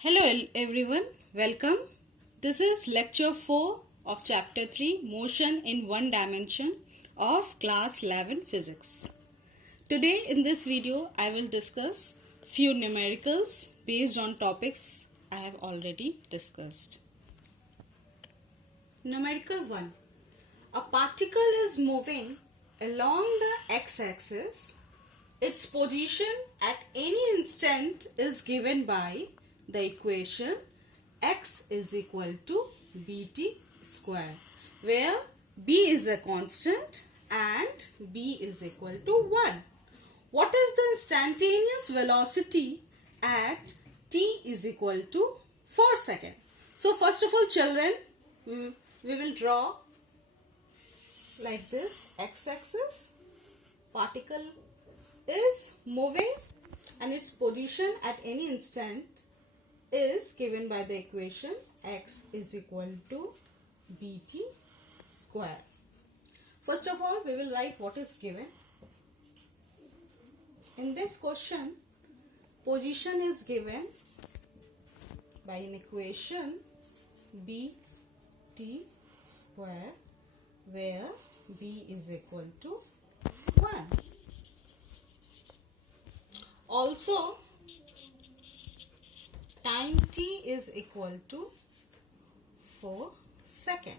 Hello everyone, welcome. This is lecture 4 of chapter 3 Motion in One Dimension of class 11 physics. Today in this video I will discuss few numericals based on topics I have already discussed. Numerical 1. A particle is moving along the x-axis. Its position at any instant is given by the equation x is equal to bt square, where b is a constant and b is equal to 1. What is the instantaneous velocity at t is equal to 4 seconds? So first of all children, we will draw like this x-axis. Particle is moving and its position at any instant is given by the equation x is equal to bt square. First of all, we will write what is given. In this question, position is given by an equation bt square, where b is equal to 1. Also, time t is equal to 4 seconds.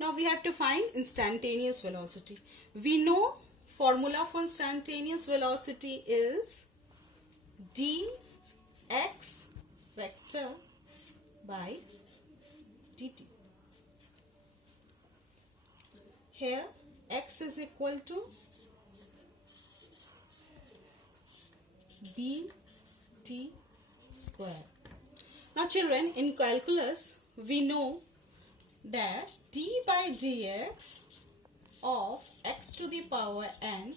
Now we have to find instantaneous velocity. We know formula for instantaneous velocity is dx vector by dt. Here x is equal to bt square. Now children, in calculus we know that d by dx of x to the power n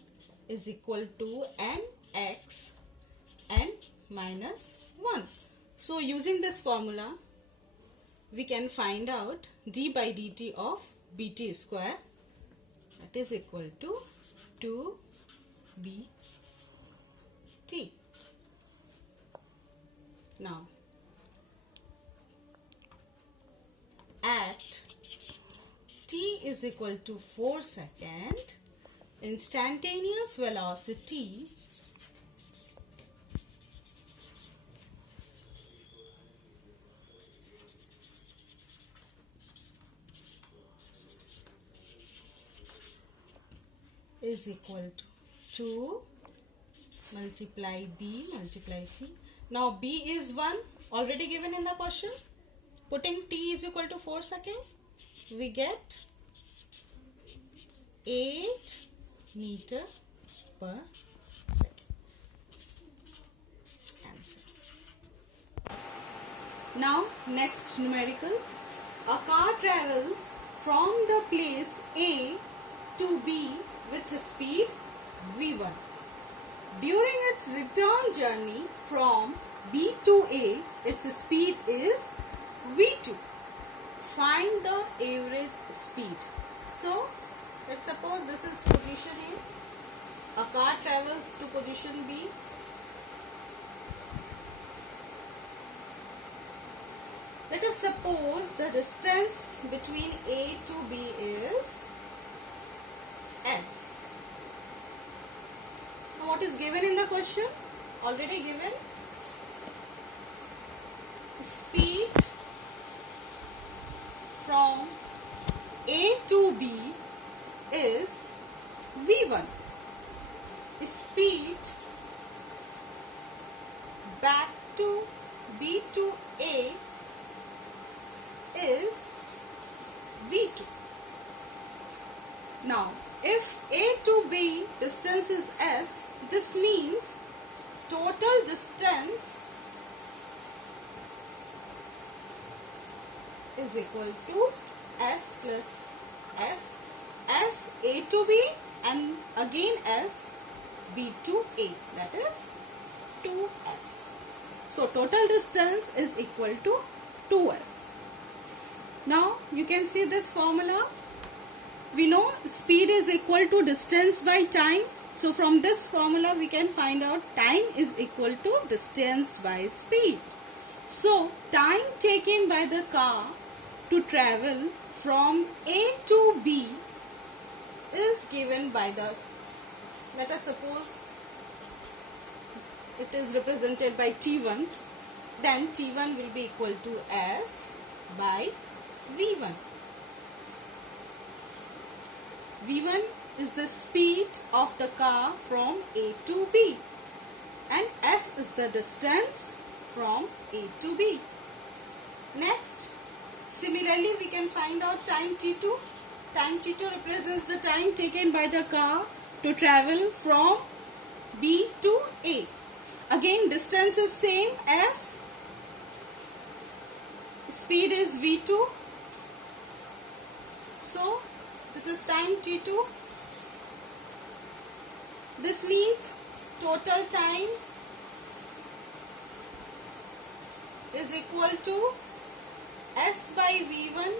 is equal to nx n minus 1. So using this formula we can find out d by dt of bt square, that is equal to 2bt. Now, at t is equal to 4 seconds, instantaneous velocity is equal to 2 multiply b multiply t. Now b is 1, already given in the question. Putting t is equal to 4 seconds, we get 8 meter per second. Answer. Now next numerical. A car travels from the place A to B with a speed v1. During its return journey from B to A, its speed is v2. Find the average speed. So, let's suppose this is position A. A car travels to position B. Let us suppose the distance between A to B is s. What is given in the question? Already given. Speed from A to B is v1. Speed back to B to A is v2. Now, if A to B distance is s, this means total distance is equal to s plus s, s A to B and again s B to A, that is 2s. So total distance is equal to 2s. Now you can see this formula. We know speed is equal to distance by time. So from this formula we can find out time is equal to distance by speed. So, time taken by the car to travel from A to B is given by the, let us suppose it is represented by T1, then T1 will be equal to S by V1. V1 is the speed of the car from A to B and S is the distance from A to B. Next, similarly we can find out time T2. Time T2 represents the time taken by the car to travel from B to A. Again, distance is same as speed is V2. So, this is time T2. This means total time is equal to S by V1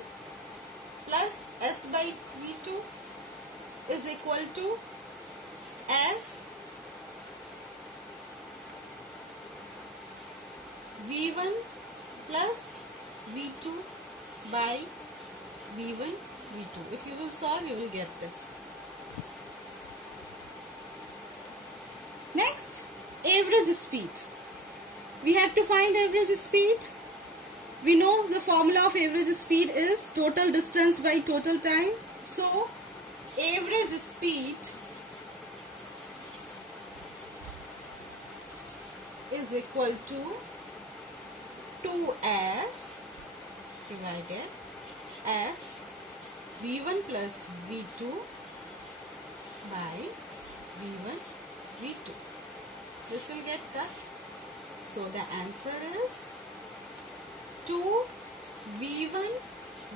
plus S by V2 is equal to S V1 plus V2 by V1 V2. If you will solve, you will get this. Next, average speed. We have to find average speed. We know the formula of average speed is total distance by total time. So, average speed is equal to 2S divided S V1 plus V2 by V1 V2. This will get cut. So the answer is 2 V1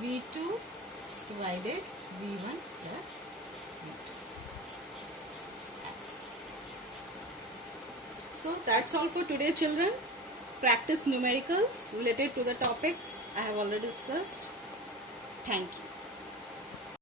V2 divided V1 plus V2. So that's all for today, children. Practice numericals related to the topics I have already discussed. Thank you.